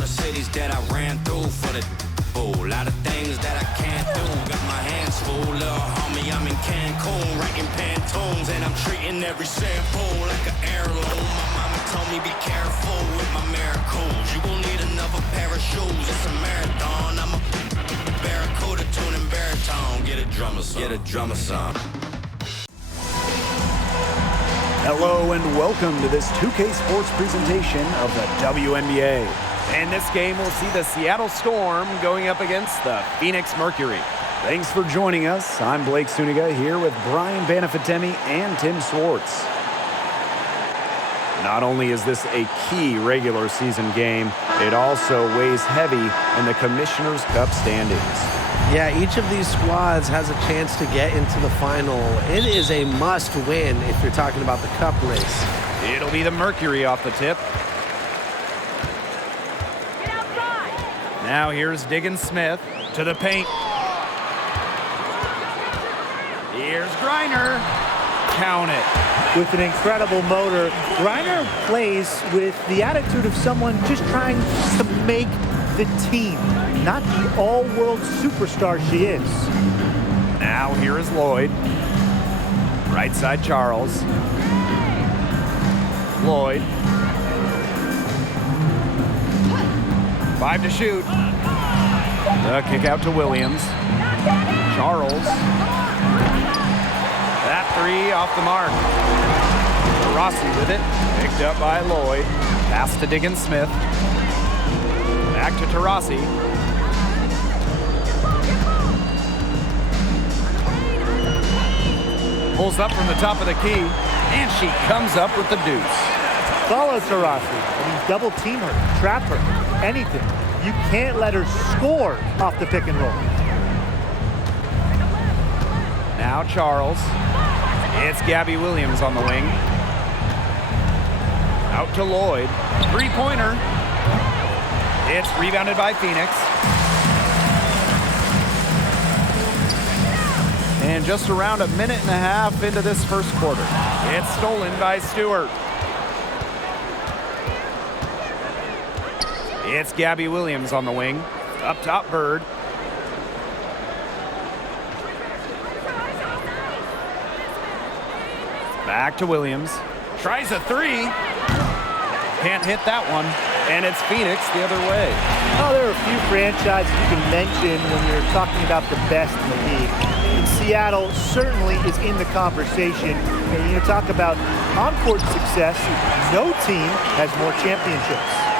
all the cities that I ran through for the a lot of things that I can't do. Got my hands full, little homie, I'm in Cancun, writing Pantones, and I'm treating every sample like an heirloom. My mama told me be careful with my miracles. You gon' need another pair of shoes. It's a marathon. I'm a barracuda tuning baritone. Get a drummer song. Get a drummer song. Hello and welcome to this 2K Sports presentation of the WNBA. In this game, we'll see the Seattle Storm going up against the Phoenix Mercury. Thanks for joining us. I'm Blake Suniga here with Brian Banafitemi and Tim Swartz. Not only is this a key regular season game, it also weighs heavy in the Commissioner's Cup standings. Yeah, each of these squads has a chance to get into the final. It is a must win if you're talking about the cup race. It'll be the Mercury off the tip. Now here's Diggins Smith to the paint. Here's Griner. Count it. With an incredible motor, Griner plays with the attitude of someone just trying to make the team, not the all-world superstar she is. Now here is Lloyd. Right side Charles. Lloyd. 5 to shoot. The kick out to Williams. Charles. That three off the mark. Rossi with it. Picked up by Lloyd. Pass to Diggins Smith. Back to Taurasi. Pulls up from the top of the key. And she comes up with the deuce. Follow Taurasi. Double team her, trap her, anything. You can't let her score off the pick and roll. Now Charles. It's Gabby Williams on the wing. Out to Lloyd. Three-pointer. It's rebounded by Phoenix. And just around a minute and a half into this first quarter. It's stolen by Stewart. It's Gabby Williams on the wing. Up top, Bird. Back to Williams. Tries a three. Can't hit that one. And it's Phoenix the other way. Oh, there are a few franchises you can mention when you're talking about the best in the league. And Seattle certainly is in the conversation. And you talk about on-court success, no team has more championships.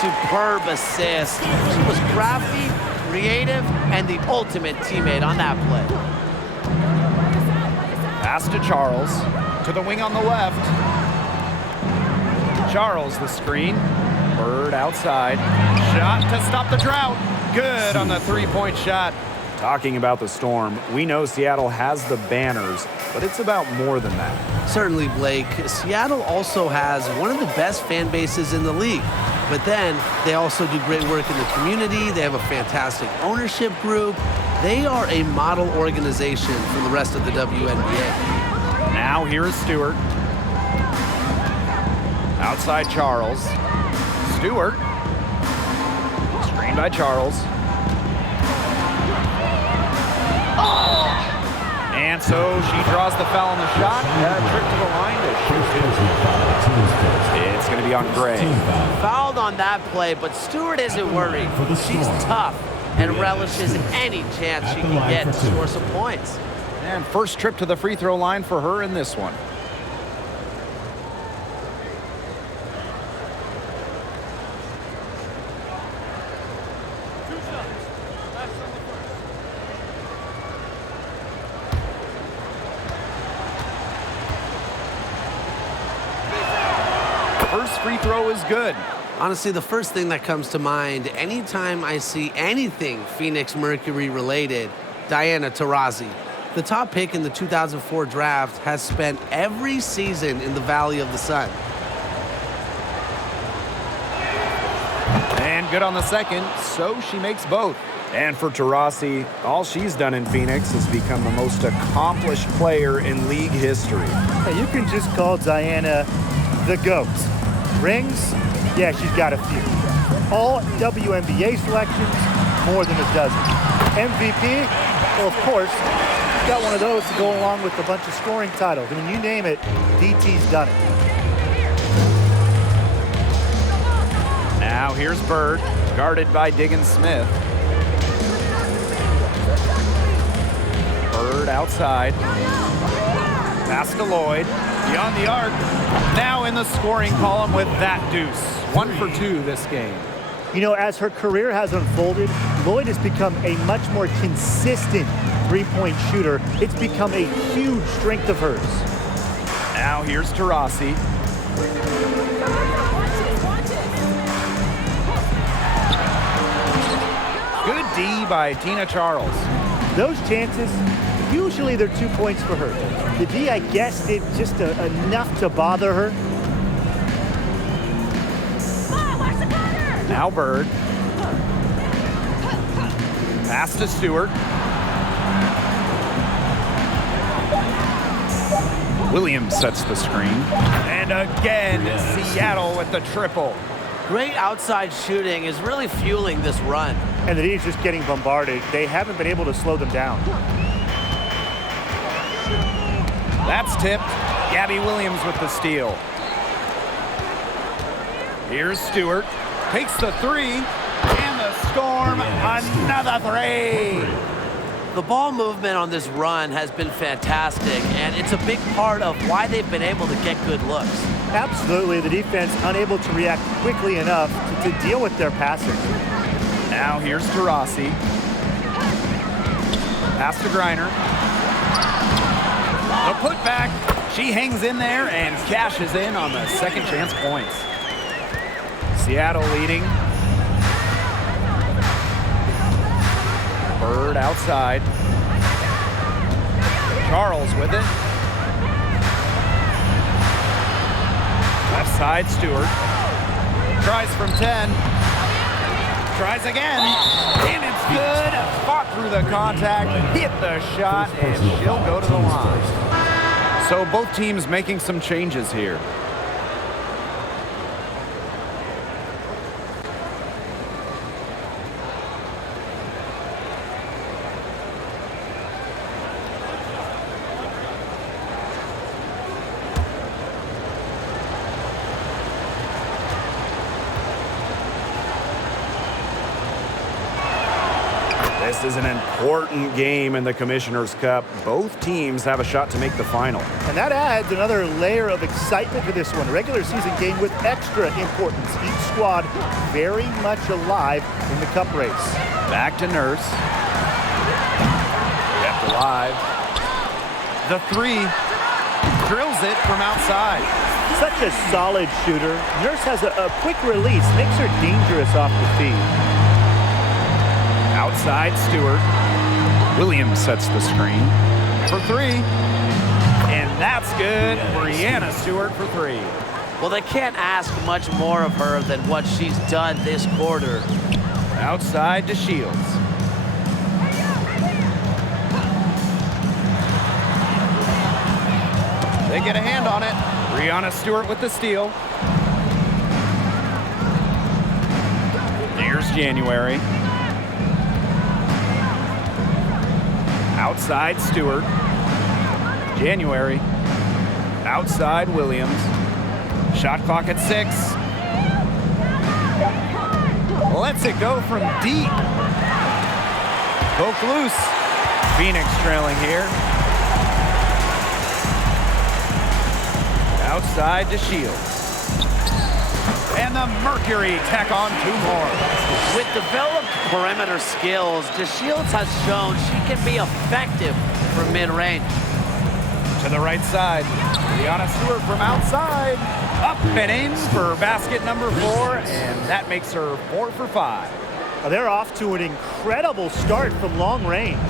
Superb assist. She was crafty, creative, and the ultimate teammate on that play. Pass to Charles. To the wing on the left. Charles the screen. Bird outside. Shot to stop the drought. Good on the three-point shot. Talking about the Storm, we know Seattle has the banners, but it's about more than that. Certainly, Blake. Seattle also has one of the best fan bases in the league. But then they also do great work in the community. They have a fantastic ownership group. They are a model organization for the rest of the WNBA. Now here is Stewart. Outside Charles. Stewart. Screen by Charles. Oh! And so she draws the foul on the shot. Trip to the line to shoot. It's going to be on Gray. Fouled on that play, but Stewart isn't worried. She's tough and relishes any chance she can get to score some points. And first trip to the free throw line for her in this one. First free throw is good. Honestly, the first thing that comes to mind anytime I see anything Phoenix Mercury related, Diana Taurasi. The top pick in the 2004 draft has spent every season in the Valley of the Sun. And good on the second, so she makes both. And for Taurasi, all she's done in Phoenix is become the most accomplished player in league history. You can just call Diana the GOAT. Rings? Yeah, she's got a few. All WNBA selections, more than a dozen. MVP, well, of course, he's got one of those to go along with a bunch of scoring titles. I mean, you name it, DT's done it. Now here's Bird, guarded by Diggins Smith. Bird outside. Pass to Lloyd. Beyond the arc. Now in the scoring column with that deuce. 1 for 2 this game. You know, as her career has unfolded, Lloyd has become a much more consistent three-point shooter. It's become a huge strength of hers. Now here's Taurasi. Good D by Tina Charles. Those chances, usually they're 2 points for her. The D, I guess, did just enough to bother her. Now Bird. Pass to Stewart. Williams sets the screen. And again, Seattle with the triple. Great outside shooting is really fueling this run. And the D is just getting bombarded. They haven't been able to slow them down. That's tipped. Gabby Williams with the steal. Here's Stewart. Takes the three. And the Storm, another three. The ball movement on this run has been fantastic, and it's a big part of why they've been able to get good looks. Absolutely, the defense unable to react quickly enough to deal with their passing. Now here's Taurasi. Pass to Griner. The putback. She hangs in there and cashes in on the second chance points. Seattle leading. Bird outside. Charles with it. Left side, Stewart. Tries from 10. Tries again. And it's good. Fought through the contact. Hit the shot. And she'll go to the line. So both teams making some changes here. This is an important game in the Commissioner's Cup. Both teams have a shot to make the final. And that adds another layer of excitement to this one. A regular season game with extra importance. Each squad very much alive in the cup race. Back to Nurse. Kept alive. The three. Drills it from outside. Such a solid shooter. Nurse has a quick release. Makes her dangerous off the feed. Outside, Stewart. Williams sets the screen for three. And that's good. Brianna Stewart for three. Well, they can't ask much more of her than what she's done this quarter. Outside to Shields. They get a hand on it. Brianna Stewart with the steal. Here's January. Outside Stewart. January. Outside Williams. Shot clock at 6. Lets it go from deep. Poked loose. Phoenix trailing here. Outside to Shields. And the Mercury tack on 2 more. With developed perimeter skills, DeShields has shown she can be effective from mid-range. To the right side. Brianna Stewart from outside. Up and in for basket number 4, and that makes her 4 for 5. Well, they're off to an incredible start from long range.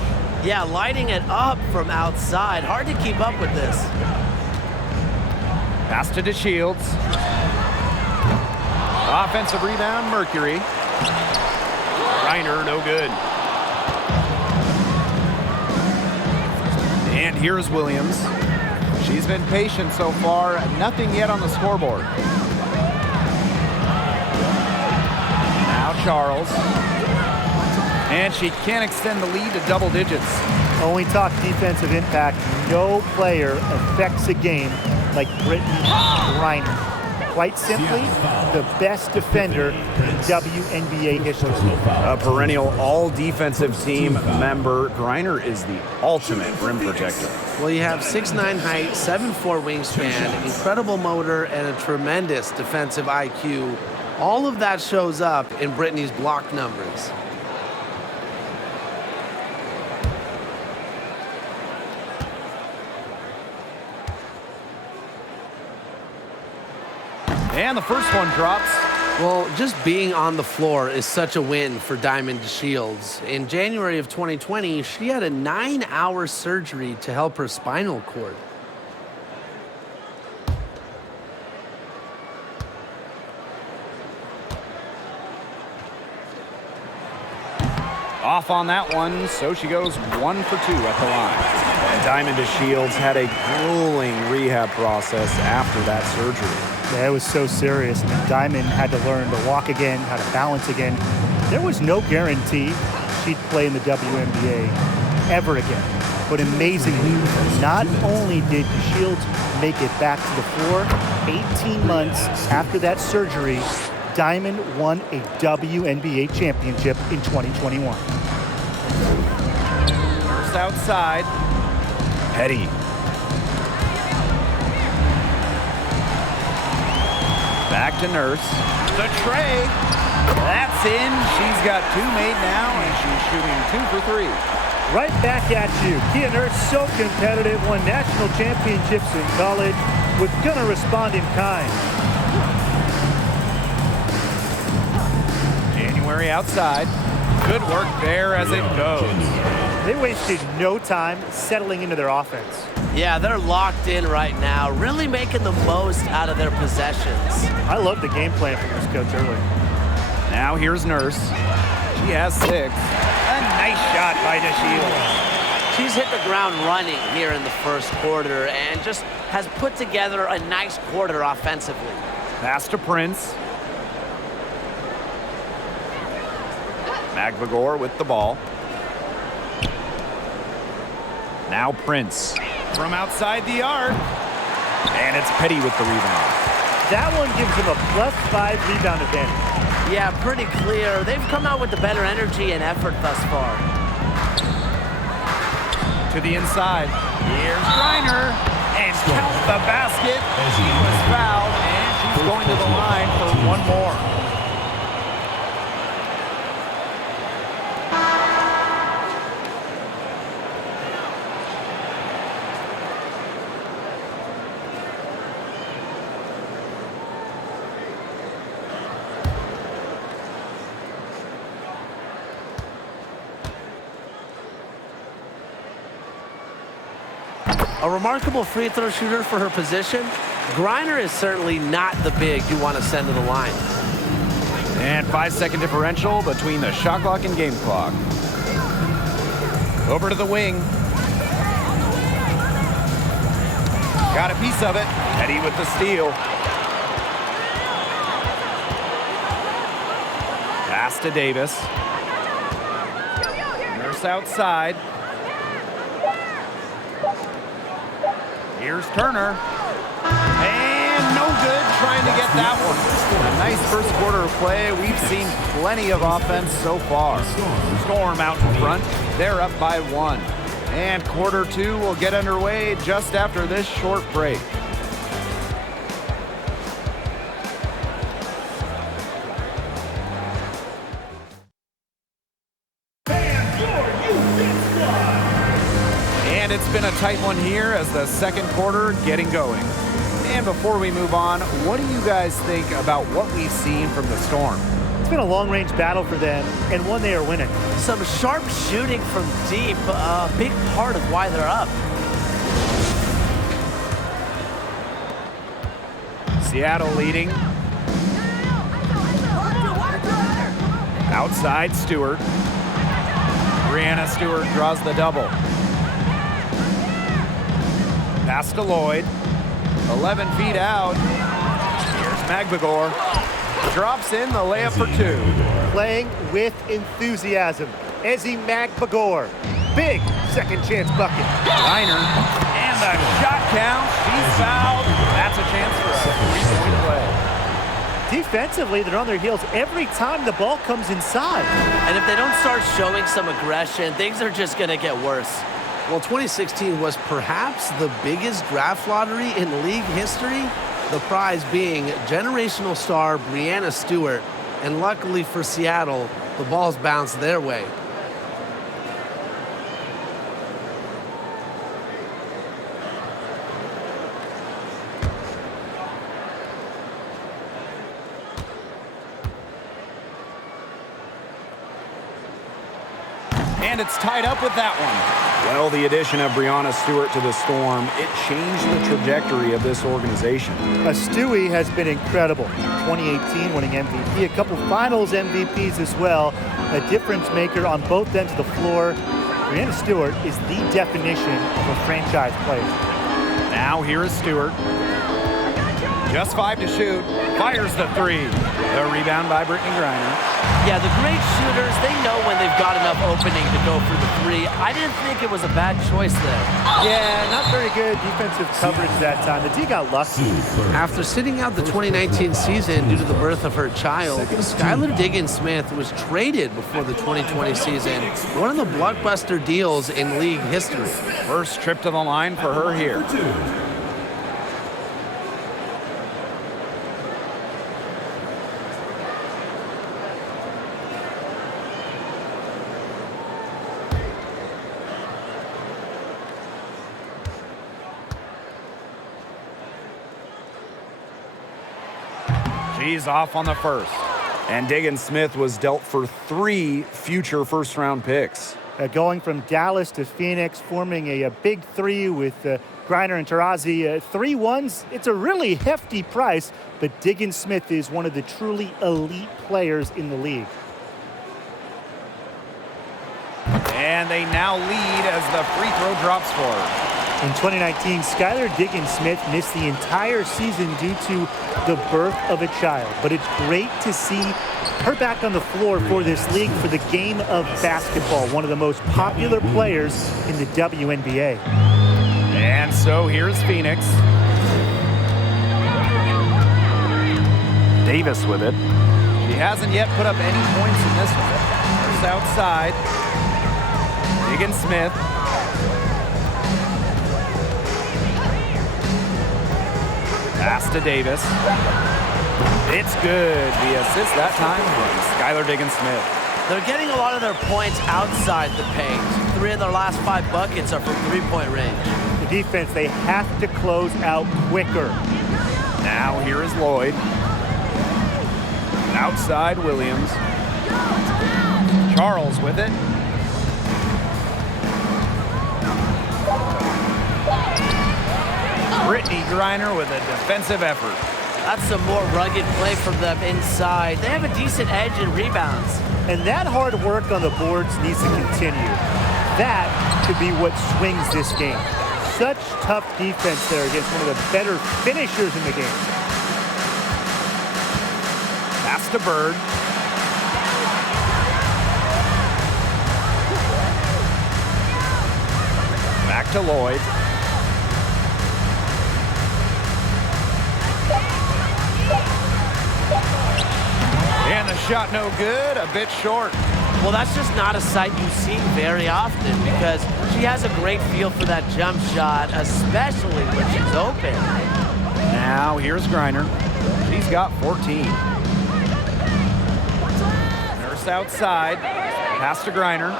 Yeah, lighting it up from outside. Hard to keep up with this. Pass to DeShields. Offensive rebound, Mercury. Reiner, no good. And here's Williams. She's been patient so far, nothing yet on the scoreboard. Charles. And she can't extend the lead to double digits. When we talk defensive impact, no player affects a game like Brittany Griner. Quite simply, the best defender in WNBA history. A perennial all-defensive team member, Griner is the ultimate rim protector. Well, you have 6'9" height, 7'4" wingspan, incredible motor, and a tremendous defensive IQ. All of that shows up in Brittany's block numbers. And the first one drops. Well, just being on the floor is such a win for Diamond DeShields. In January of 2020, she had a 9-hour surgery to help her spinal cord. Off on that one, so she goes 1 for 2 at the line. And Diamond DeShields had a grueling rehab process after that surgery. Yeah, it was so serious. I mean, Diamond had to learn to walk again, how to balance again. There was no guarantee she'd play in the WNBA ever again. But amazingly, not only did DeShields make it back to the floor, 18 months after that surgery, Diamond won a WNBA championship in 2021. First outside. Petty. Back to Nurse. The tray. That's in. She's got 2 made now, and she's shooting 2 for 3. Right back at you. Kia Nurse, so competitive, won national championships in college, was gonna respond in kind. January outside. Good work there as it goes. They wasted no time settling into their offense. Yeah, they're locked in right now, really making the most out of their possessions. I love the game plan from this coach early. Now here's Nurse. She has 6. A nice shot by DeShields. She's hit the ground running here in the first quarter and just has put together a nice quarter offensively. Pass to Prince. Magvagor with the ball. Now Prince from outside the arc. And it's Petty with the rebound. That one gives him a +5 rebound advantage. Yeah, pretty clear. They've come out with the better energy and effort thus far. To the inside. Here's Griner. And count the basket. She was fouled, and she's going to the line for 1 more. A remarkable free throw shooter for her position. Griner is certainly not the big you want to send to the line. And 5-second differential between the shot clock and game clock. Over to the wing. Got a piece of it. Petty with the steal. Pass to Davis. Nurse outside. Here's Turner. And no good trying to get that one. A nice first quarter of play. We've seen plenty of offense so far. Storm out in front. They're up by 1. And quarter 2 will get underway just after this short break. And it's been a tight one here as the second quarter getting going. And before we move on, what do you guys think about what we've seen from the Storm? It's been a long-range battle for them, and one they are winning. Some sharp shooting from deep, a big part of why they're up. Seattle leading. Outside Stewart. Brianna Stewart draws the double. Pass to Lloyd. 11 feet out. Here's Magvagor. Drops in the layup for two. Playing with enthusiasm. Ezi Magbagor. Big second chance bucket. Reiner. And the shot count. She's fouled. That's a chance for a three-point play. Defensively, they're on their heels every time the ball comes inside. And if they don't start showing some aggression, things are just going to get worse. Well, 2016 was perhaps the biggest draft lottery in league history, the prize being generational star Breanna Stewart. And luckily for Seattle, the ball's bounced their way. And it's tied up with that one. Well, the addition of Breanna Stewart to the Storm, it changed the trajectory of this organization. Stewie has been incredible. 2018 winning MVP, a couple finals MVPs as well. A difference maker on both ends of the floor. Breanna Stewart is the definition of a franchise player. Now here is Stewart. Just 5 to shoot. Fires the three. The rebound by Brittany Griner. Yeah, the great shooters, they know when they've got enough opening to go for the three. I didn't think it was a bad choice there. Yeah, not very good defensive coverage that time. The D got lucky. After sitting out the 2019 season due to the birth of her child, Skylar Diggins-Smith was traded before the 2020 season. One of the blockbuster deals in league history. First trip to the line for her here. She's off on the first. And Diggins-Smith was dealt for 3 future first-round picks. Going from Dallas to Phoenix, forming a big three with Griner and Taurasi. 3-1s, it's a really hefty price, but Diggins-Smith is one of the truly elite players in the league. And they now lead as the free throw drops for her. In 2019, Skylar Diggins-Smith missed the entire season due to the birth of a child. But it's great to see her back on the floor for this league, for the game of basketball, one of the most popular players in the WNBA. And so here's Phoenix. Davis with it. She hasn't yet put up any points in this one. First outside. Diggins-Smith. Pass to Davis. It's good. The assist that time from Skylar Diggins-Smith. They're getting a lot of their points outside the paint. 3 of their last 5 buckets are from three-point range. The defense, they have to close out quicker. Now here is Lloyd. Outside Williams. Charles with it. Brittany Griner with a defensive effort. That's some more rugged play from them inside. They have a decent edge in rebounds. And that hard work on the boards needs to continue. That could be what swings this game. Such tough defense there against one of the better finishers in the game. Pass to Bird. Back to Lloyd. And the shot no good, a bit short. Well, that's just not a sight you see very often because she has a great feel for that jump shot, especially when she's open. Now here's Griner. She's got 14. Nurse outside. Pass to Griner.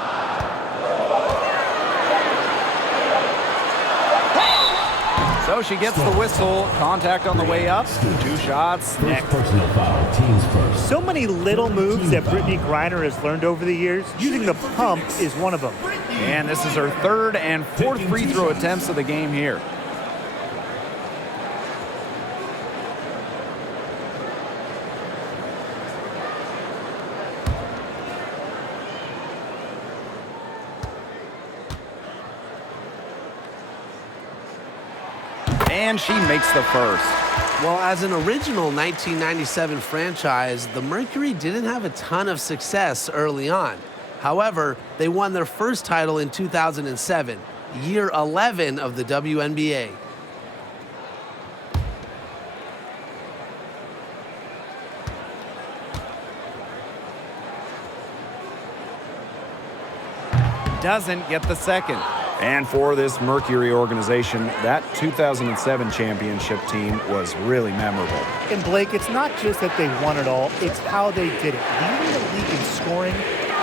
So she gets the whistle. Contact on the way up. 2 shots. Next. So many little moves that Brittany Griner has learned over the years. Using the pump is one of them. And this is her 3rd and 4th free throw attempts of the game here. And she makes the first. Well, as an original 1997 franchise, the Mercury didn't have a ton of success early on. However, they won their first title in 2007, year 11 of the WNBA. Doesn't get the second. And for this Mercury organization, that 2007 championship team was really memorable. And Blake, it's not just that they won it all, it's how they did it. Leading the league in scoring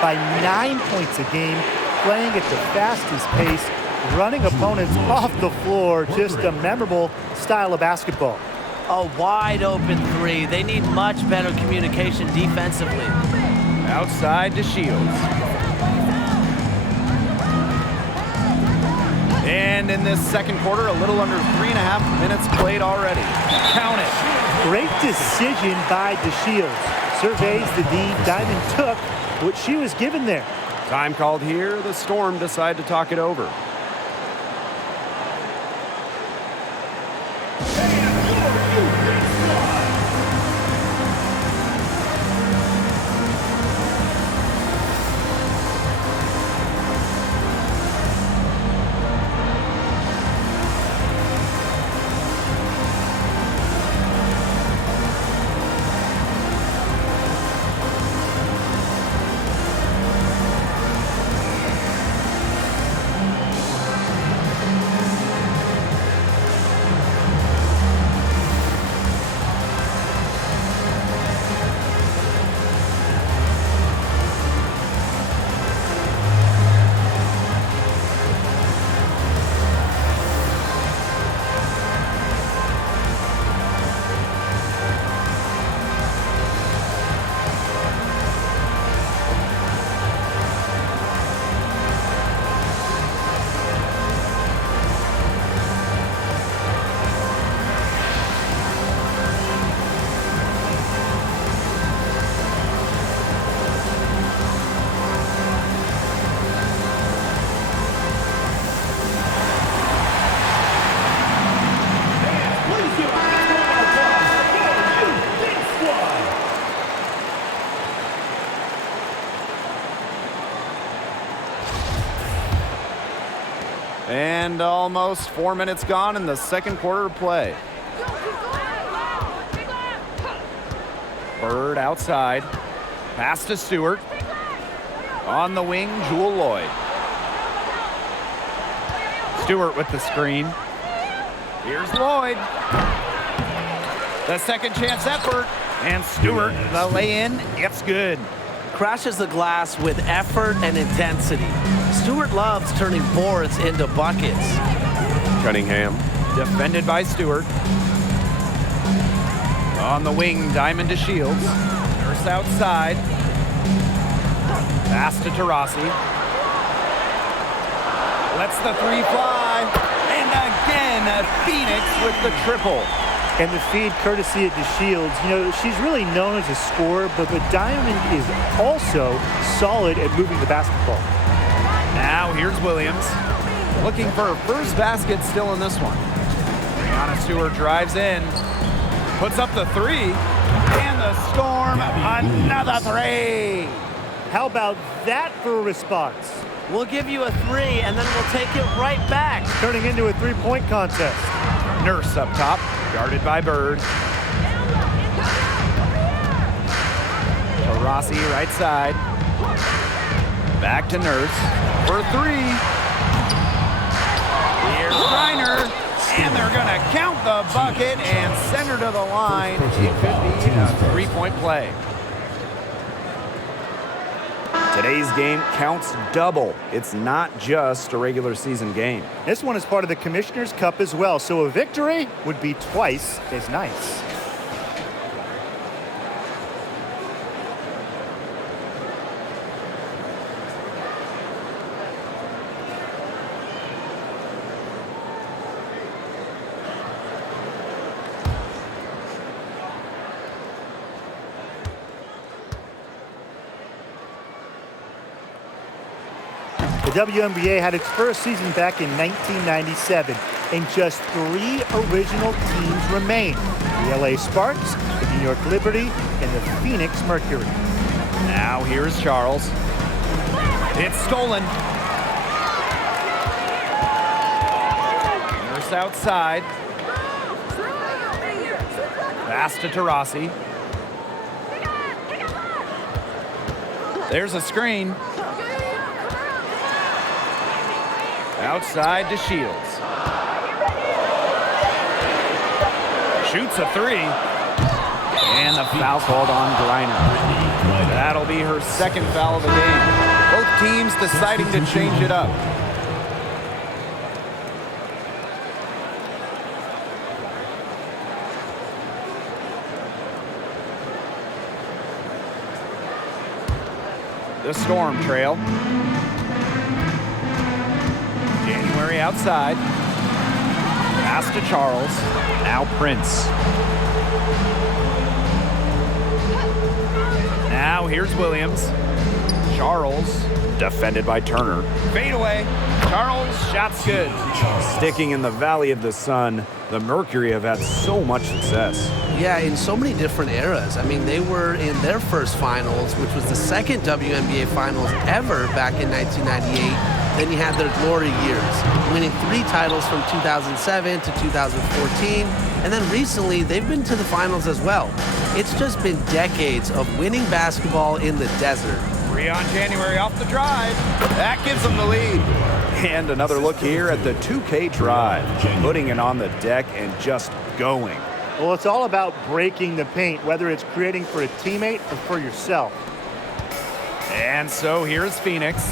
by 9 points a game, playing at the fastest pace, running opponents off the floor, just a memorable style of basketball. A wide open three. They need much better communication defensively. Outside to Shields. And in this second quarter, a little under 3.5 minutes played already. Count it. Great decision by DeShields. Surveys the D. Diamond took what she was given there. Time called here. The Storm decide to talk it over. And almost 4 minutes gone in the second quarter of play. Bird outside. Pass to Stewart. On the wing, Jewel Lloyd. Stewart with the screen. Here's Lloyd. The second chance effort. And Stewart, the lay-in, it's good. Crashes the glass with effort and intensity. Stewart loves turning boards into buckets. Cunningham, defended by Stewart. On the wing, Diamond to Shields. Nurse outside. Pass to Taurasi. Lets the three fly. And again, Phoenix with the triple. And the feed courtesy of DeShields. You know, she's really known as a scorer, but Diamond is also solid at moving the basketball. Now here's Williams. Looking for her first basket still in this one. Brianna Stewart drives in. Puts up the three. And the Storm, another three. How about that for a response? We'll give you a three, and then we'll take it right back. Turning into a three-point contest. Nurse up top, guarded by Bird. Taurasi right side. Back to Nurse for three. Here's Reiner, and they're going to count the bucket and send her to the line. It could be a three-point play. Today's game counts double. It's not just a regular season game. This one is part of the Commissioner's Cup as well, so a victory would be twice as nice. The WNBA had its first season back in 1997. and just 3 original teams remain. The LA Sparks, the New York Liberty, and the Phoenix Mercury. Now here's Charles. It's stolen. Nurse outside. Pass to Taurasi. There's a screen. Outside to Shields. Shoots a 3. And the foul called on Griner. That'll be her second foul of the game. Both teams deciding to change it up. The Storm trail. January outside. Pass to Charles. Now Prince. Now here's Williams. Charles, defended by Turner. Fade away. Charles, shot's good. Sticking in the Valley of the Sun, the Mercury have had so much success. Yeah, in so many different eras. I mean, they were in their first finals, which was the second WNBA finals ever back in 1998. Then you had their glory years, winning 3 titles from 2007 to 2014. And then recently, they've been to the finals as well. It's just been decades of winning basketball in the desert. 3 on January off the drive. That gives them the lead. And another look here at the 2K drive, putting it on the deck and just going. Well, it's all about breaking the paint, whether it's creating for a teammate or for yourself. And so here's Phoenix.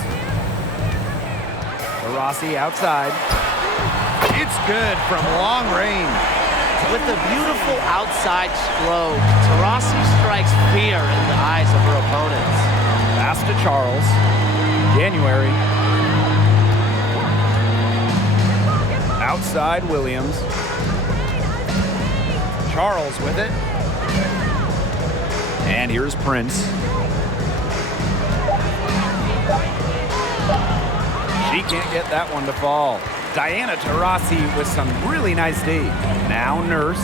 Taurasi outside. It's good from long range. With a beautiful outside stroke, Taurasi strikes fear in the eyes of her opponents. Pass to Charles. January. Outside Williams. Charles with it. And here's Prince. She can't get that one to fall. Diana Taurasi with some really nice D. Now Nurse.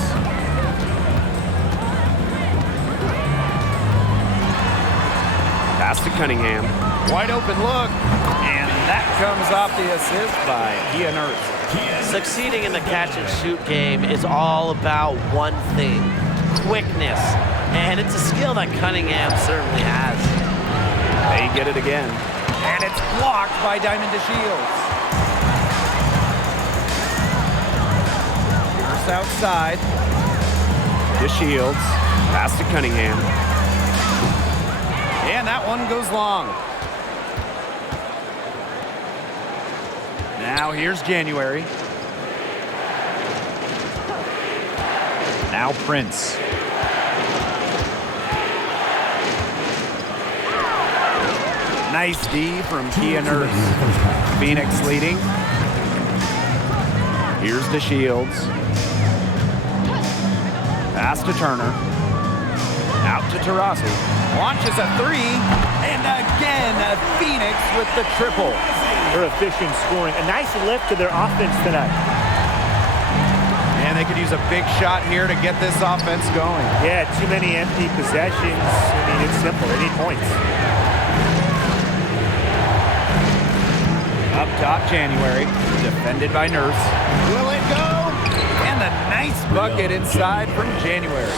Pass to Cunningham. Wide open look. And that comes off the assist by Kia Nurse. Succeeding in the catch-and-shoot game is all about one thing, quickness. And it's a skill that Cunningham certainly has. They get it again. And it's blocked by Diamond DeShields. Nurse outside. DeShields. Pass to Cunningham. And that one goes long. Now here's January. Now Prince. Nice D from Kia Nurse. Phoenix leading. Here's DeShields. Pass to Turner. Out to Taurasi. Launches a 3. And again, Phoenix with the triple. Her efficient scoring. A nice lift to their offense tonight. And they could use a big shot here to get this offense going. Yeah, too many empty possessions. I mean, it's simple. They need points. Up top, January. Defended by Nurse. Will it go? And the nice bucket inside from January.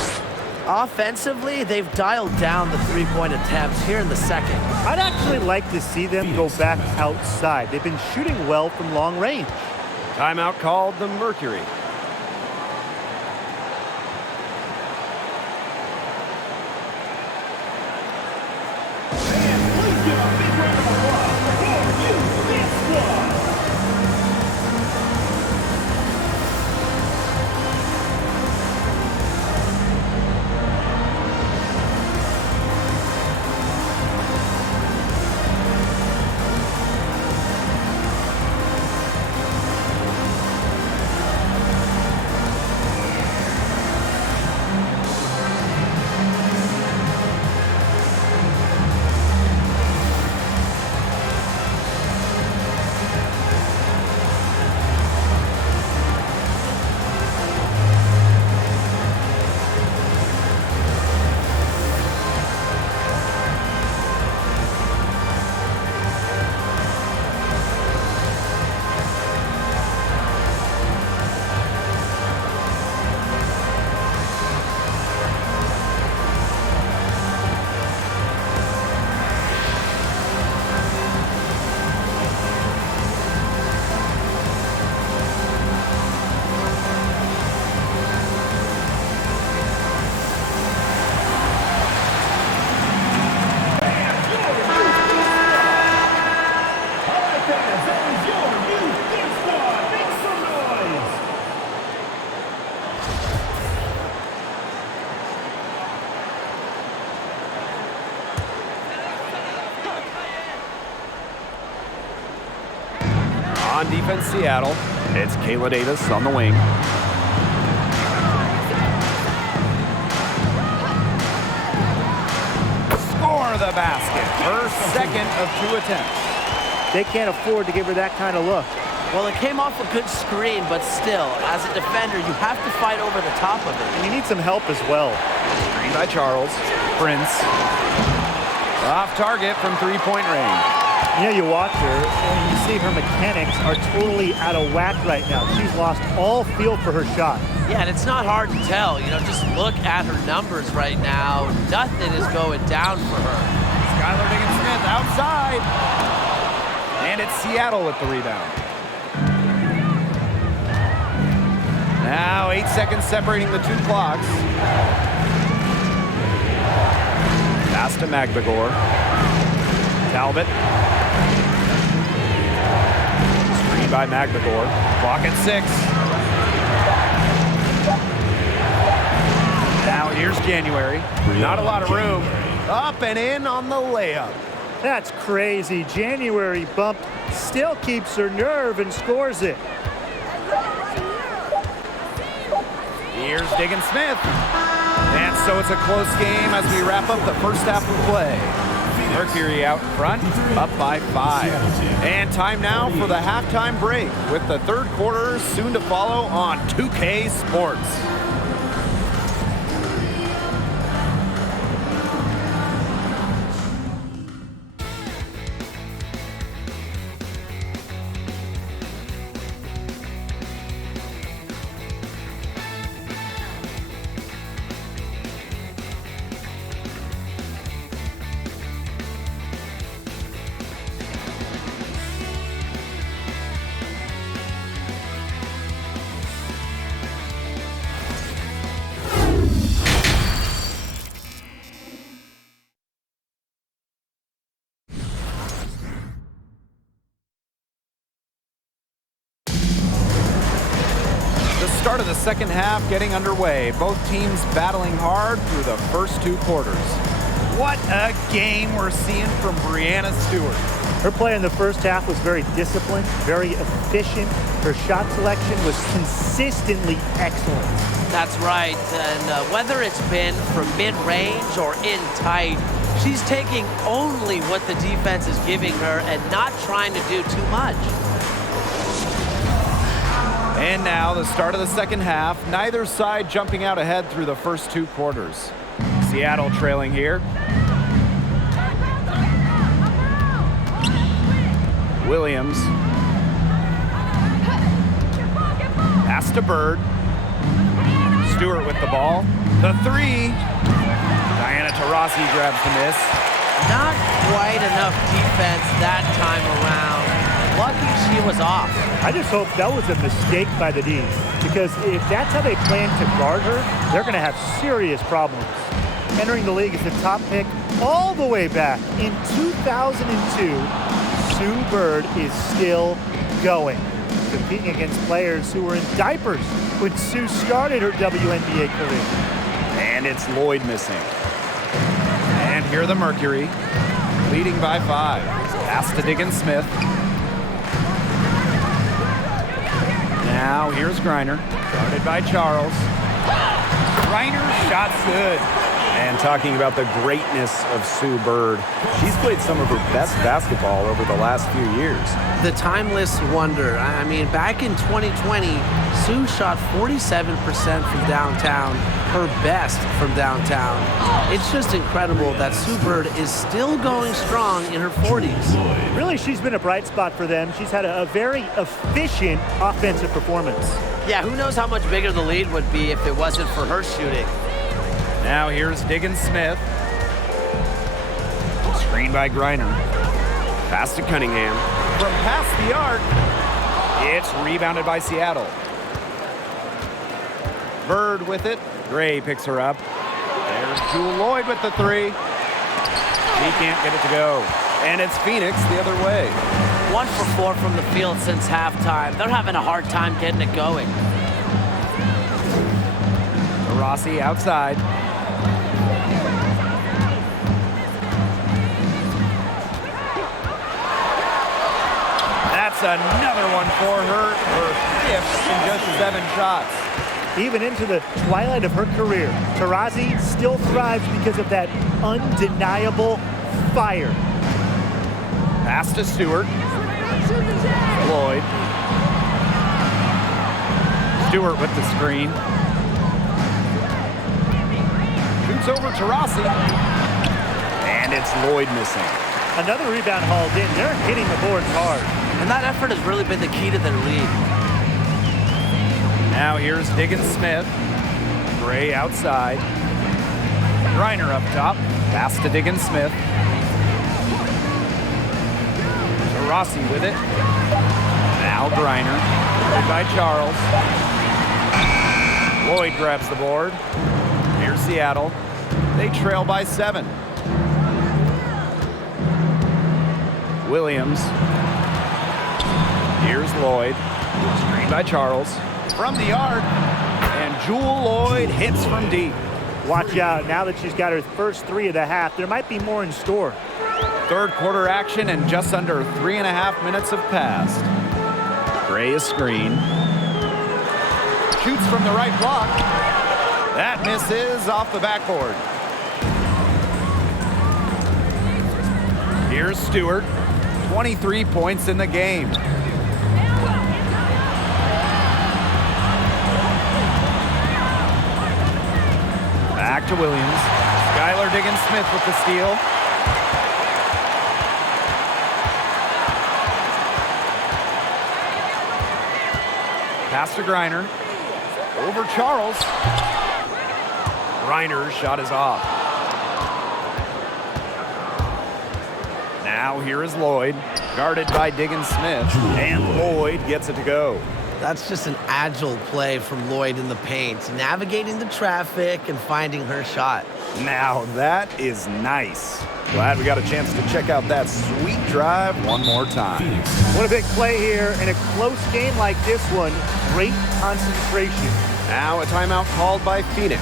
Offensively, they've dialed down the three-point attempts here in the second. I'd actually like to see them go back outside. They've been shooting well from long range. Timeout called the Mercury. On defense, Seattle. It's Kayla Davis on the wing. Score the basket. Her second of 2 attempts. They can't afford to give her that kind of look. Well, it came off a good screen, but still, as a defender, you have to fight over the top of it. And you need some help as well. Screen by Charles. Prince. Off target from 3-point range. You know, you watch her, and you see her mechanics are totally out of whack right now. She's lost all feel for her shot. Yeah, and it's not hard to tell. You know, just look at her numbers right now. Nothing is going down for her. Skylar Diggins-Smith outside. And it's Seattle with the rebound. Now 8 seconds separating the 2 clocks. Pass to Magdagor. Talbot. Screen by Magdagor. Clock at 6. Now here's January. Not a lot of room. Up and in on the layup. That's crazy. January bumped, still keeps her nerve and scores it. Here's Diggins-Smith. And so it's a close game as we wrap up the first half of play. Mercury out front, up by 5. And time now for the halftime break with the third quarter soon to follow on 2K Sports. Start of the second half getting underway. Both teams battling hard through the first 2 quarters. What a game we're seeing from Brianna Stewart. Her play in the first half was very disciplined, very efficient. Her shot selection was consistently excellent. That's right, and whether it's been from mid-range or in tight, she's taking only what the defense is giving her and not trying to do too much. And now the start of the second half. Neither side jumping out ahead through the first 2 quarters. Seattle trailing here. Williams. Pass to Bird. Stewart with the ball. The 3. Diana Taurasi grabs the miss. Not quite enough defense that time around. Lucky she was off. I just hope that was a mistake by the D's, because if that's how they plan to guard her, they're going to have serious problems. Entering the league as the top pick all the way back in 2002, Sue Bird is still going, competing against players who were in diapers when Sue started her WNBA career. And it's Lloyd missing. And here the Mercury, leading by 5. Pass to Diggins-Smith. Now here's Griner, guarded by Charles. Griner, shot's good. And talking about the greatness of Sue Bird, she's played some of her best basketball over the last few years. The timeless wonder. I mean, back in 2020, Sue shot 47% from downtown, her best from downtown. It's just incredible that Sue Bird is still going strong in her 40s. Really, she's been a bright spot for them. She's had a very efficient offensive performance. Yeah, who knows how much bigger the lead would be if it wasn't for her shooting. Now here's Diggins-Smith. Screen by Griner. Pass to Cunningham. From past the arc, it's rebounded by Seattle. Bird with it. Gray picks her up. There's Jewel Lloyd with the 3. He can't get it to go. And it's Phoenix the other way. 1 for 4 from the field since halftime. They're having a hard time getting it going. Rossi outside. That's That's another one for her 5th in just 7 shots. Even into the twilight of her career, Taurasi still thrives because of that undeniable fire. Pass to Stewart. Lloyd. Stewart with the screen. Shoots over Taurasi. And it's Lloyd missing. Another rebound hauled in. They're hitting the boards hard. And that effort has really been the key to their lead. Now here's Diggins-Smith. Gray outside. Griner up top. Pass to Diggins-Smith. Taurasi with it. Now Griner. Led by Charles. Lloyd grabs the board. Here's Seattle. They trail by 7. Williams. Here's Lloyd. Screen by Charles. From the arc. And Jewel Lloyd hits from deep. Watch out. Now that she's got her first 3 of the half, there might be more in store. Third quarter action and just under 3.5 minutes have passed. Gray is screen. Shoots from the right block. That misses off the backboard. Here's Stewart. 23 points in the game. Back to Williams. Skylar Diggins-Smith with the steal. Pass to Griner. Over Charles. Griner's shot is off. Now here is Lloyd, guarded by Diggins-Smith, and Lloyd gets it to go. That's just an agile play from Lloyd in the paint, navigating the traffic and finding her shot. Now that is nice. Glad we got a chance to check out that sweet drive one more time. What a big play here in a close game like this one. Great concentration. Now a timeout called by Phoenix.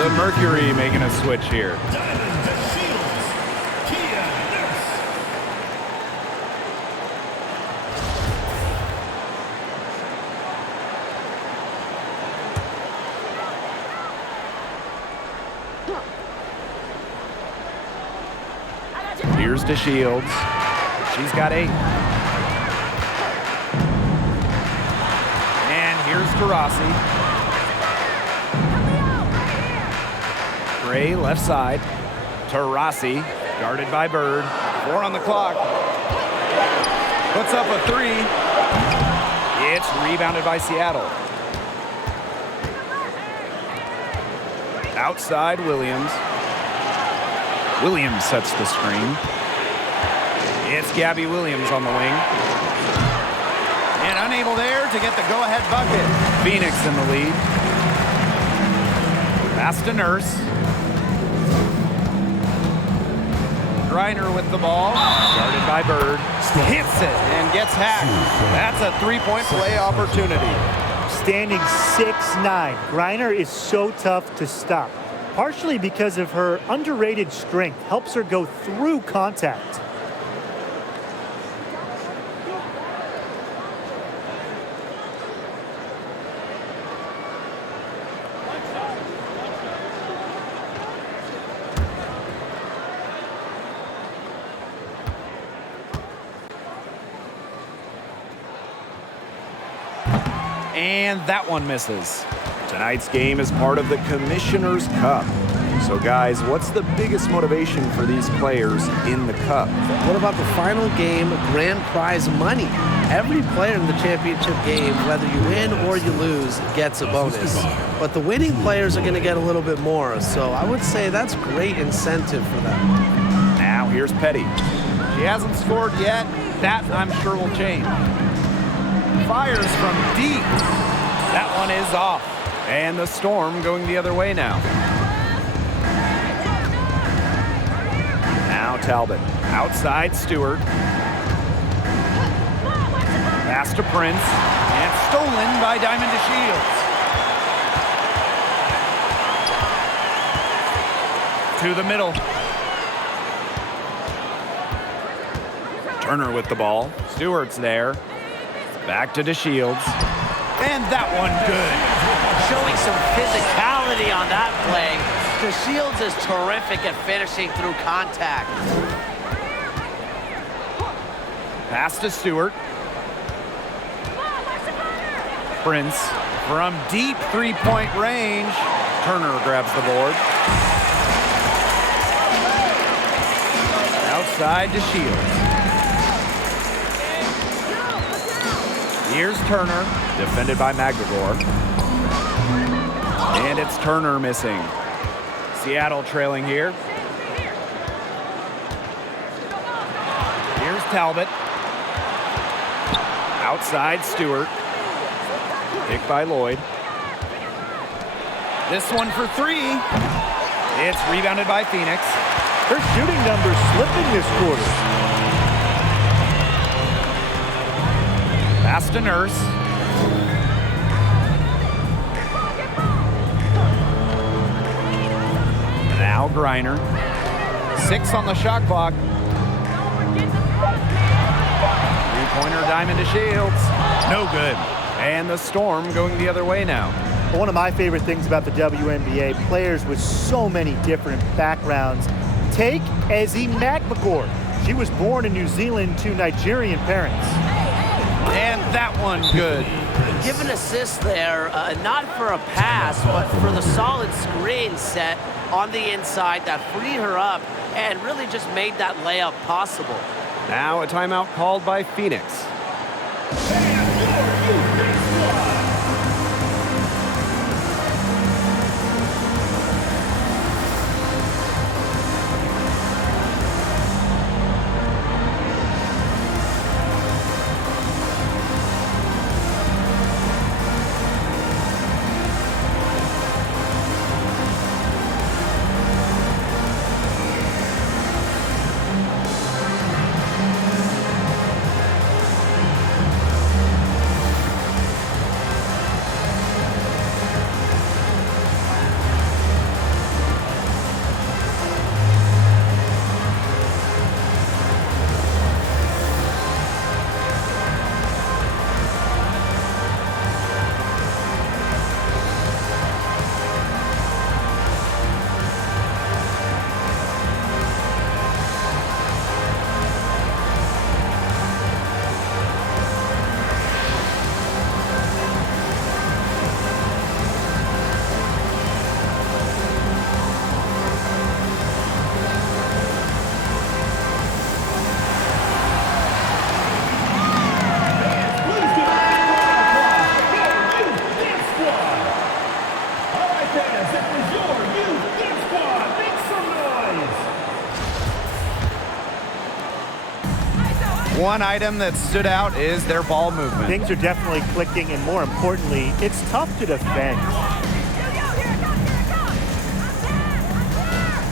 The Mercury making a switch here. Here's to Shields. She's got 8. And here's Taurasi. Gray left side. Taurasi guarded by Bird. 4 on the clock. Puts up a 3. It's rebounded by Seattle. Outside Williams. Williams sets the screen. It's Gabby Williams on the wing. And unable there to get the go-ahead bucket. Phoenix in the lead. Pass to Nurse. Griner with the ball. Guarded by Bird. Hits it and gets hacked. That's a 3-point play opportunity. Standing 6'9". Griner is so tough to stop. partially because of her underrated strength. Helps her go through contact. And that one misses. Tonight's game is part of the Commissioner's Cup. So guys, what's the biggest motivation for these players in the Cup? What about the final game, grand prize money? Every player in the championship game, whether you win or you lose, gets a bonus. But the winning players are going to get a little bit more. So I would say that's great incentive for them. Now here's Petty. She hasn't scored yet. That, I'm sure, will change. Fires from deep. That one is off. And the Storm going the other way now. Now Talbot. Outside Stewart. Pass to Prince. And stolen by Diamond DeShields. To the middle. Turner with the ball. Stewart's there. Back to DeShields. And that one good. Showing some physicality on that play. DeShields is terrific at finishing through contact. Pass to Stewart. Prince from deep three-point range. Turner grabs the board. Outside DeShields. Here's Turner, defended by Magdagor. And it's Turner missing. Seattle trailing here. Here's Talbot. Outside Stewart. Picked by Lloyd. This one for three. It's rebounded by Phoenix. Her shooting numbers slipping this quarter. Pass to Nurse. Now Griner. 6 on the shot clock. Three-pointer Diamond DeShields. No good. And the Storm going the other way now. One of my favorite things about the WNBA, players with so many different backgrounds. Take Ezi Magbagor. She was born in New Zealand to Nigerian parents. And that one good. Give an assist there, not for a pass, but for the solid screen set on the inside that freed her up and really just made that layup possible. Now a timeout called by Phoenix. One item that stood out is their ball movement. Things are definitely clicking, and more importantly, it's tough to defend.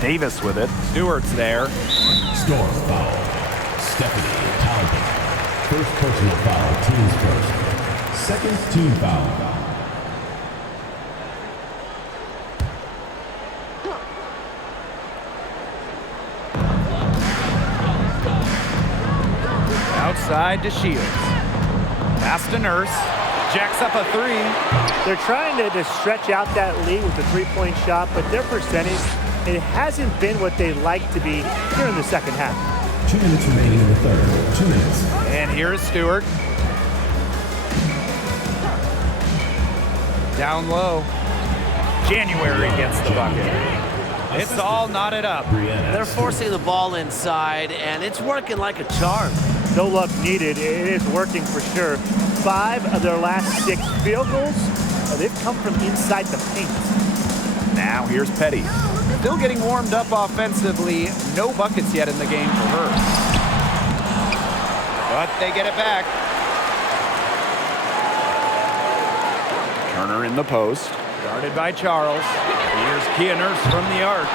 Davis with it. Stewart's there. Storm foul. Stephanie Talbot. First personal foul, team's first. Second team foul. Outside to Shields. Pass to Nurse. Jacks up a three. They're trying to stretch out that lead with the three-point shot, but their percentage, it hasn't been what they'd like to be here in the second half. 2 minutes remaining in the third. 2 minutes. And here's Stewart. Down low. January gets the bucket. It's all knotted up. They're forcing the ball inside, and it's working like a charm. No luck needed. It is working for sure. 5 of their last 6 field goals, they've come from inside the paint. Now here's Petty. Still getting warmed up offensively. No buckets yet in the game for her. But they get it back. Turner in the post. Guarded by Charles. Here's Kia Nurse from the arc.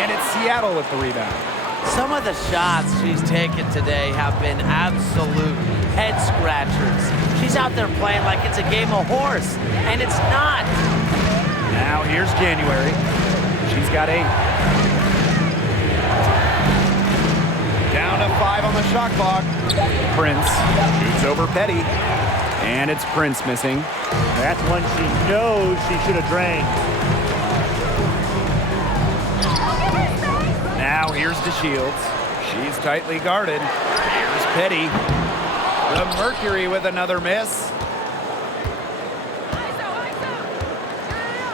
And it's Seattle with the rebound. Some of the shots she's taken today have been absolute head scratchers. She's out there playing like it's a game of horse, and it's not. Now here's January. She's got 8. Down to 5 on the shot clock. Prince shoots over Petty. And it's Prince missing. That's one she knows she should have drained. Now here's DeShields. She's tightly guarded. Here's Petty. The Mercury with another miss.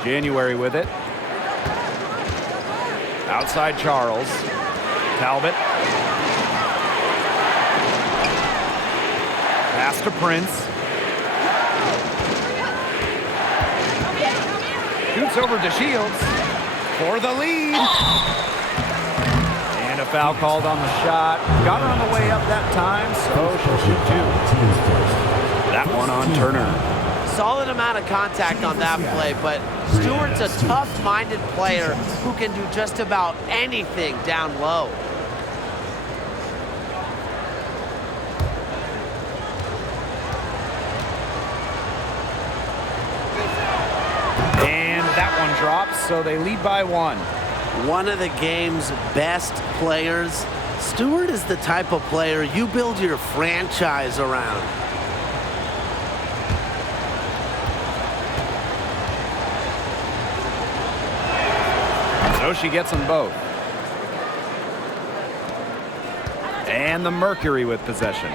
January with it. Outside Charles. Talbot. Pass to Prince. Shoots over to Shields for the lead. And a foul called on the shot. Got her on the way up that time, so she'll shoot 2. That one on Turner. Solid amount of contact on that play, but Stewart's a tough-minded player who can do just about anything down low. And that one drops, so they lead by 1. One of the game's best players. Stewart is the type of player you build your franchise around. So she gets them both. And the Mercury with possession.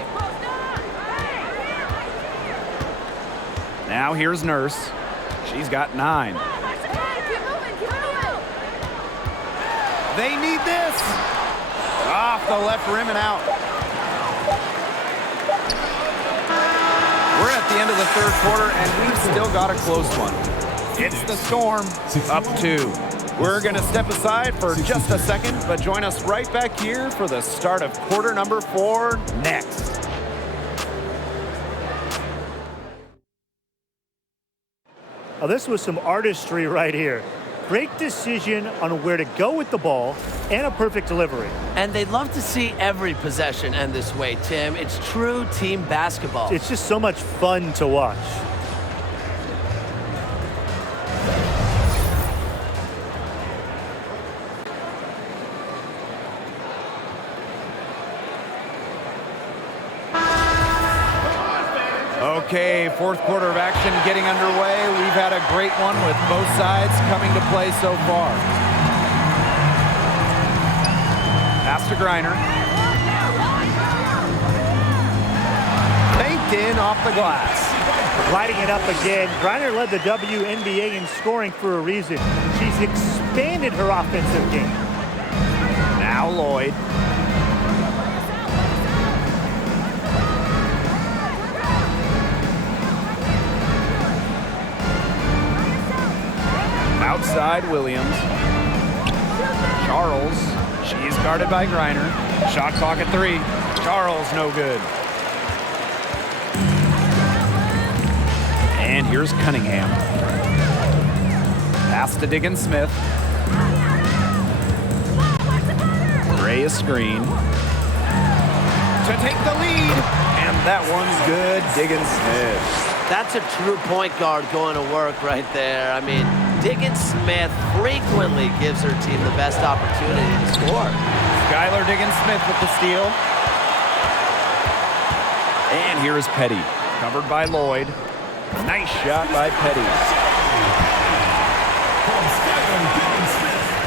Now here's Nurse. She's got 9. They need this. Off the left rim and out. We're at the end of the third quarter, and we've still got a close one. It's the Storm, up 2. We're going to step aside for just a second, but join us right back here for the start of quarter number 4 next. Oh, this was some artistry right here. Great decision on where to go with the ball and a perfect delivery. And they'd love to see every possession end this way, Tim. It's true team basketball. It's just so much fun to watch. Okay, fourth quarter of action getting underway. We've had a great one with both sides coming to play so far. Pass to Griner. Banked in off the glass. Lighting it up again. Griner led the WNBA in scoring for a reason. She's expanded her offensive game. Now Lloyd. Outside Williams. Charles. She's guarded by Griner. Shot clock at 3. Charles no good. And here's Cunningham. Pass to Diggins Smith. Gray a screen. To take the lead. And that one's good. Diggins Smith. That's a true point guard going to work right there. I mean, Diggins Smith frequently gives her team the best opportunity to score. Skylar Diggins Smith with the steal. And here is Petty, covered by Lloyd. Nice shot by Petty.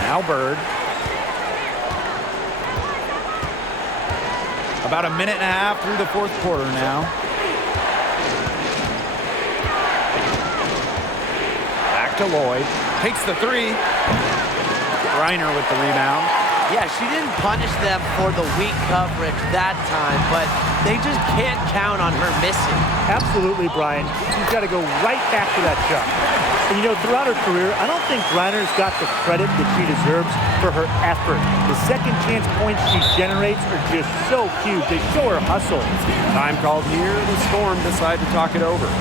Now Bird. About a minute and a half through the fourth quarter now. Back to Lloyd. Takes the three. Griner with the rebound. Yeah, she didn't punish them for the weak coverage that time, but they just can't count on her missing. Absolutely, Brian. She's got to go right back to that shot. And, you know, throughout her career, I don't think Griner's got the credit that she deserves for her effort. The second chance points she generates are just so huge. They show her hustle. Time called here. The Storm decide to talk it over.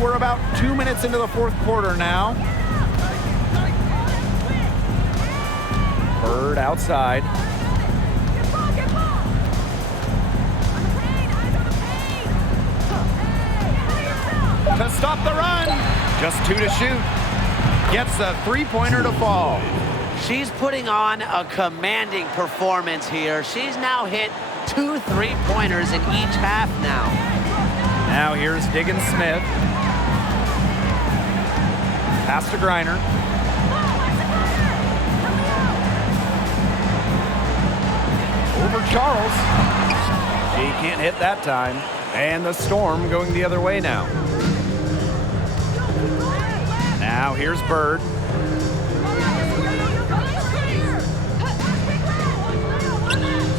We're about 2 minutes into the fourth quarter now. Bird outside. To stop the run. Just 2 to shoot. Gets a three-pointer to fall. She's putting on a commanding performance here. She's now hit 2 3-pointers in each half now. Now here's Diggins Smith. Pass to Griner. Over Charles. She can't hit that time. And the Storm going the other way now. Now here's Bird.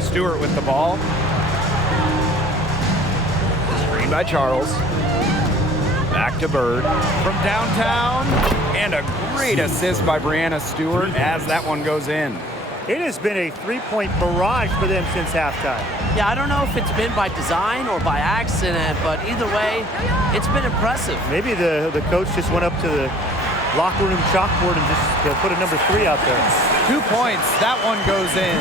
Stewart with the ball. Screen by Charles. Back to Bird from downtown. And a great assist by Breanna Stewart as that one goes in. It has been a three-point barrage for them since halftime. Yeah, I don't know if it's been by design or by accident, but either way, it's been impressive. Maybe the coach just went up to the locker room chalkboard and just put a number 3 out there. 2 points. That one goes in.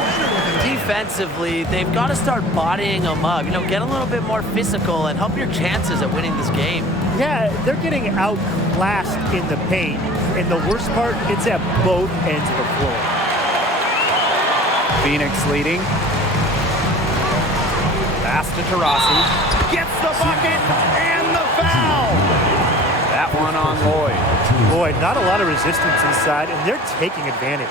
Defensively, they've got to start bodying them up. You know, get a little bit more physical and help your chances at winning this game. Yeah, they're getting outclassed in the paint. And the worst part, it's at both ends of the floor. Phoenix leading. Pass to Taurasi. Gets the bucket and the foul. That one on Lloyd. Lloyd, not a lot of resistance inside, and they're taking advantage.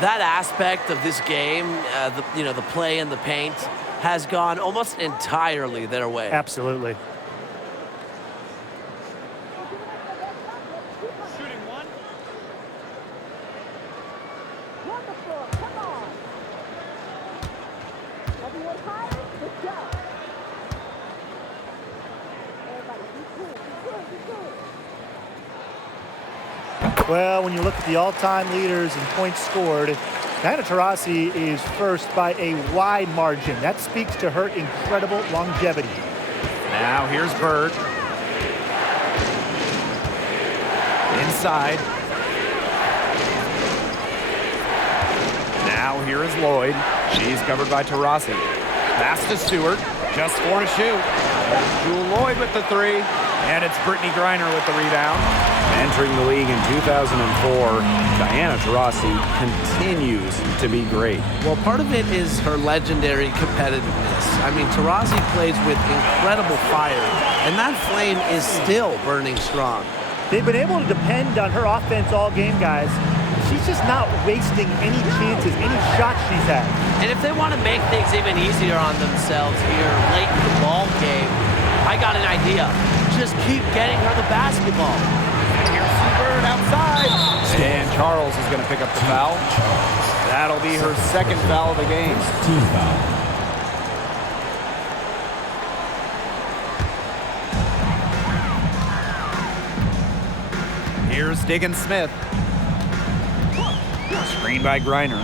That aspect of this game, the play in the paint, has gone almost entirely their way. Absolutely. Well, when you look at the all-time leaders in points scored, Diana Taurasi is first by a wide margin. That speaks to her incredible longevity. Now here's Bird. Inside. Now here is Lloyd. She's covered by Taurasi. Pass to Stewart. Just 4 to shoot. Jewel Lloyd with the 3. And it's Brittany Griner with the rebound. Entering the league in 2004, Diana Taurasi continues to be great. Well, part of it is her legendary competitiveness. I mean, Taurasi plays with incredible fire, and that flame is still burning strong. They've been able to depend on her offense all game, guys. She's just not wasting any chances, any shots she's had. And if they want to make things even easier on themselves here late in the ball game, I got an idea. Just keep getting her the basketball. And here's Sue Bird outside. Stan Charles is going to pick up the foul. That'll be her second foul of the game. Team foul. Here's Diggins Smith. Screen by Griner.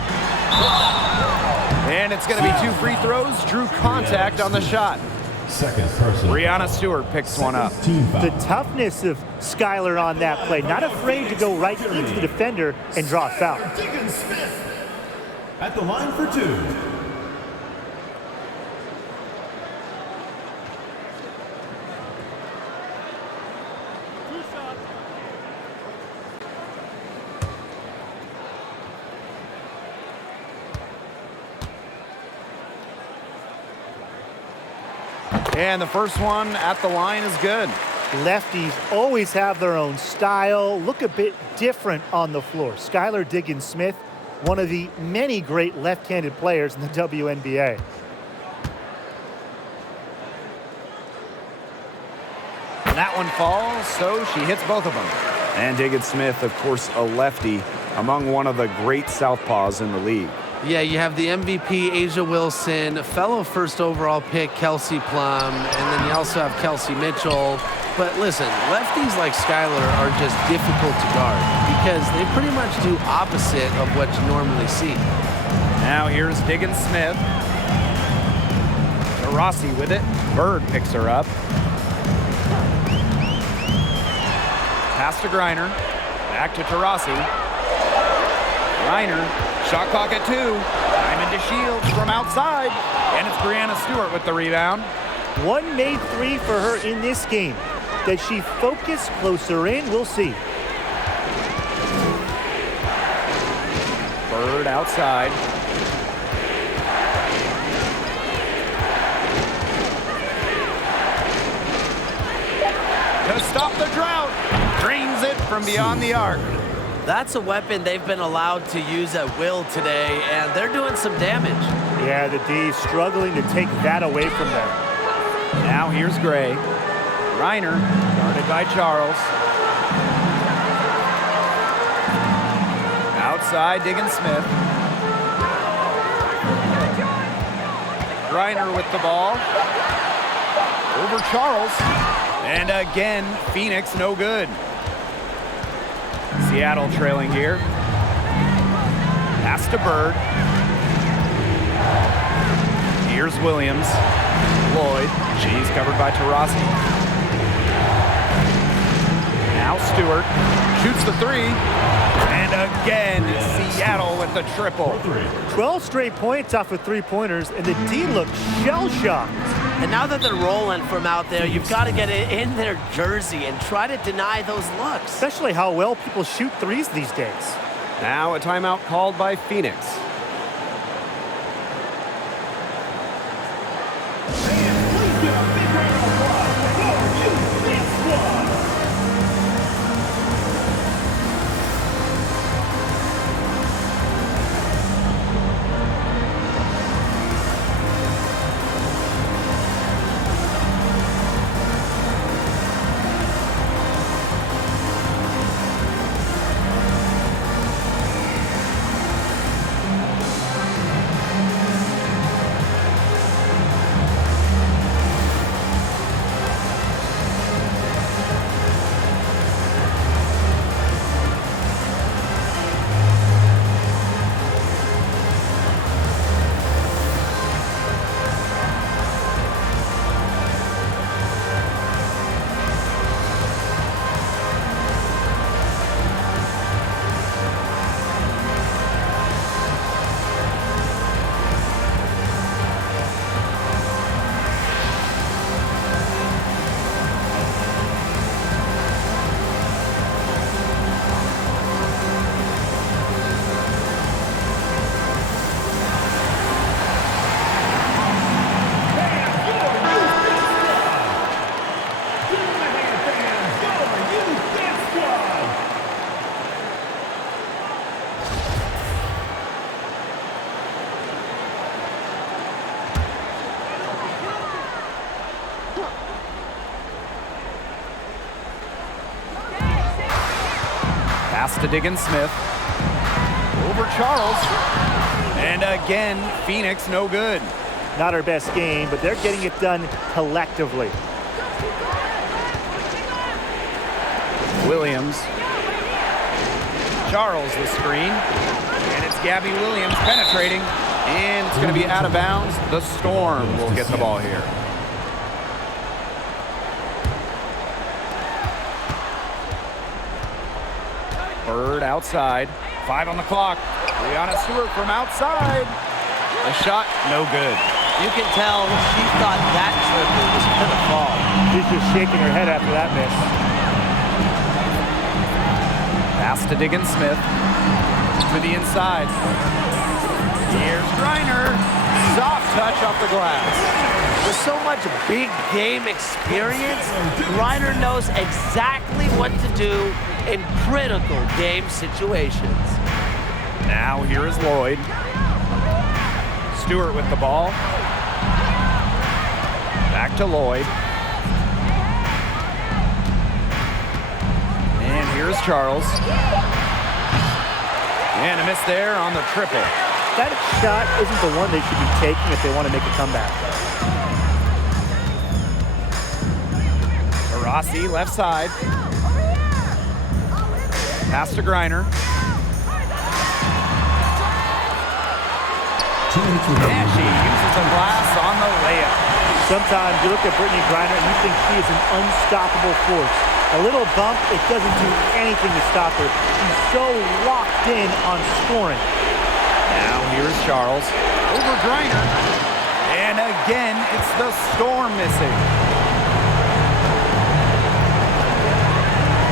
And it's going to be 2 free throws. Drew contact on the shot. Second person. Brianna Stewart picks one up. Team foul. The toughness of Skylar on that play, not afraid to go right into the defender and draw a foul. Diggins Smith at the line for 2. And the first one at the line is good. Lefties always have their own style, look a bit different on the floor. Skylar Diggins Smith, one of the many great left-handed players in the WNBA. That one falls, so she hits both of them. And Diggins Smith, of course, a lefty, among one of the great southpaws in the league. Yeah, you have the MVP, Asia Wilson, fellow first overall pick, Kelsey Plum, and then you also have Kelsey Mitchell. But listen, lefties like Skylar are just difficult to guard because they pretty much do opposite of what you normally see. Now here's Diggins Smith. Taurasi with it. Bird picks her up. Pass to Griner. Back to Taurasi. Griner, shot clock at 2. Diamond to Shields from outside. And it's Brianna Stewart with the rebound. One made 3 for her in this game. Does she focus closer in? We'll see. Bird outside. To stop the drought. Drains it from beyond the arc. That's a weapon they've been allowed to use at will today, and they're doing some damage. Yeah, the D struggling to take that away from them. Now here's Gray. Griner, guarded by Charles. Outside, Diggins Smith. Griner with the ball. Over Charles. And again, Phoenix no good. Seattle trailing here. Pass to Bird. Here's Williams. Lloyd. She's covered by Taurasi. Now Stewart shoots the 3. And again, Seattle with the triple. 12 straight points off of 3-pointers, and the D looks shell-shocked. And now that they're rolling from out there, you've got to get it in their jersey and try to deny those looks. Especially how well people shoot threes these days. Now a timeout called by Phoenix. Pass to Diggins-Smith. Over Charles. And again, Phoenix no good. Not our best game, but they're getting it done collectively. Williams. Charles the screen. And it's Gabby Williams penetrating. And it's going to be out of bounds. The Storm will get the ball here. Bird outside. 5 on the clock. Brianna Stewart from outside. A shot, no good. You can tell she thought that triple was going to fall. She's just shaking her head after that miss. Pass to Diggins-Smith. To the inside. Here's Griner. Soft touch off the glass. With so much big game experience, Griner knows exactly what to do in critical game situations. Now here is Lloyd. Stewart with the ball. Back to Lloyd. And here's Charles. And a miss there on the triple. That shot isn't the one they should be taking if they want to make a comeback. Rossi left side. Pass to Griner. And she uses the glass on the layup. Sometimes you look at Brittany Griner and you think she is an unstoppable force. A little bump, it doesn't do anything to stop her. She's so locked in on scoring. Now here's Charles. Over Griner. And again, it's the Storm missing.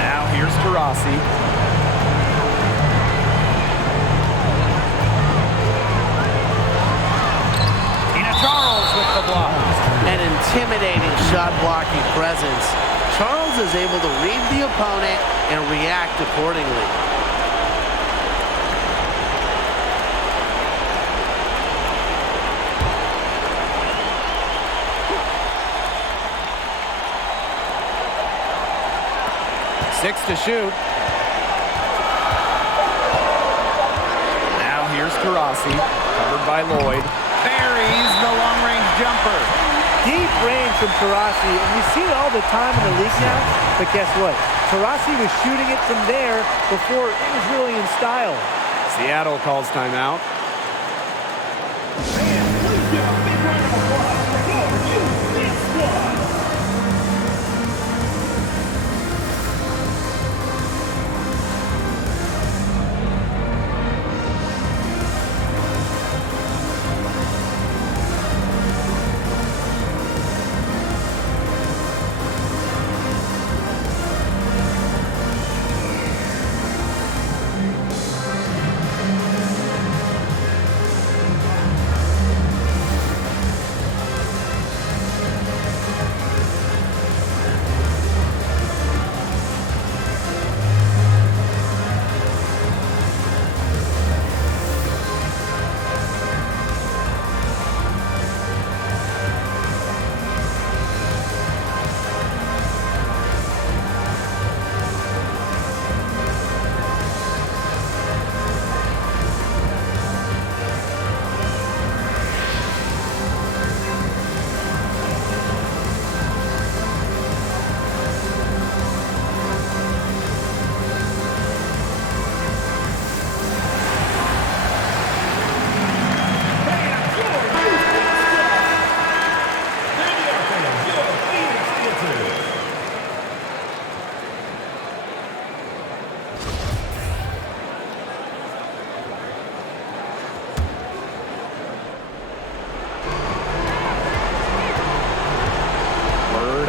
Now here's Taurasi. Charles with the block. An intimidating shot-blocking presence. Charles is able to read the opponent and react accordingly. Six to shoot. Now here's Taurasi, covered by Lloyd. Buries the long-range jumper. Deep range from Taurasi, and we see it all the time in the league now, but guess what? Taurasi was shooting it from there before it was really in style. Seattle calls timeout.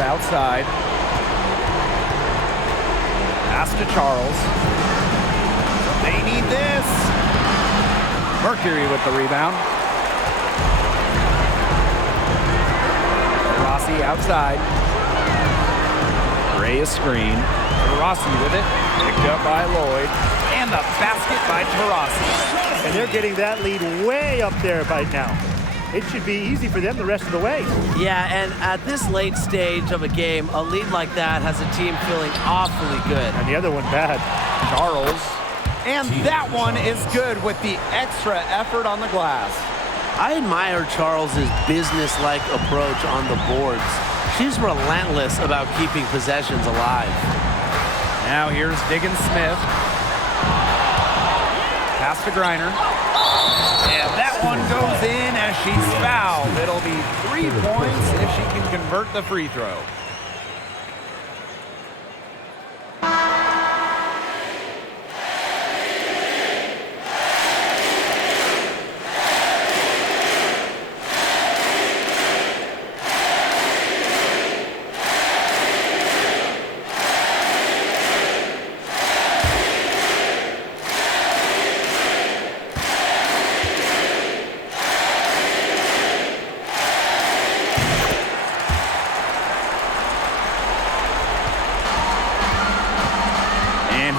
Outside. Pass to Charles. They need this. Mercury with the rebound. Rossi outside. Gray is screen. Rossi with it. Picked up by Lloyd. And the basket by Taurasi. And they're getting that lead way up there right now. It should be easy for them the rest of the way. Yeah, and at this late stage of a game, a lead like that has a team feeling awfully good. And the other one bad. Charles And that one is good with the extra effort on the glass. I admire Charles's business-like approach on the boards. She's relentless about keeping possessions alive. Now here's Diggins Smith. Pass to Griner. And that one goes in as she's fouled. It'll be 3 points if she can convert the free throw.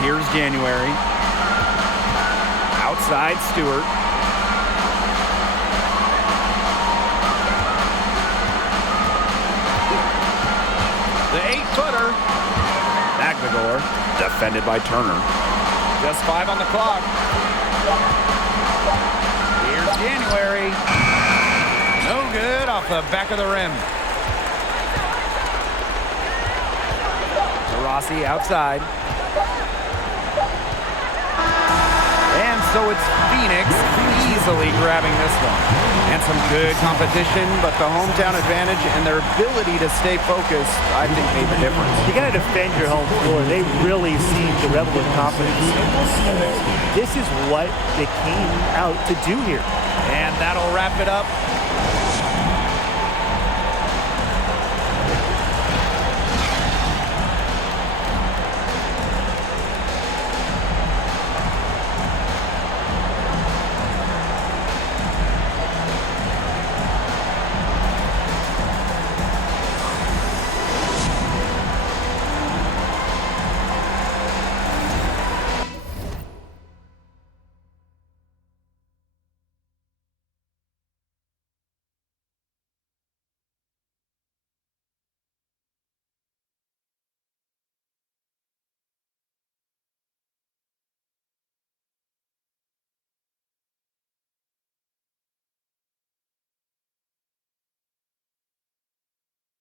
Here's January. Outside Stewart. The 8-footer. Magdagor. Defended by Turner. Just 5 on the clock. Here's January. No good off the back of the rim. Rossi outside. And so it's Phoenix easily grabbing this one. And some good competition, but the hometown advantage and their ability to stay focused, I think, made the difference. You got to defend your home floor. They really seem to rebel with confidence. This is what they came out to do here. And that'll wrap it up.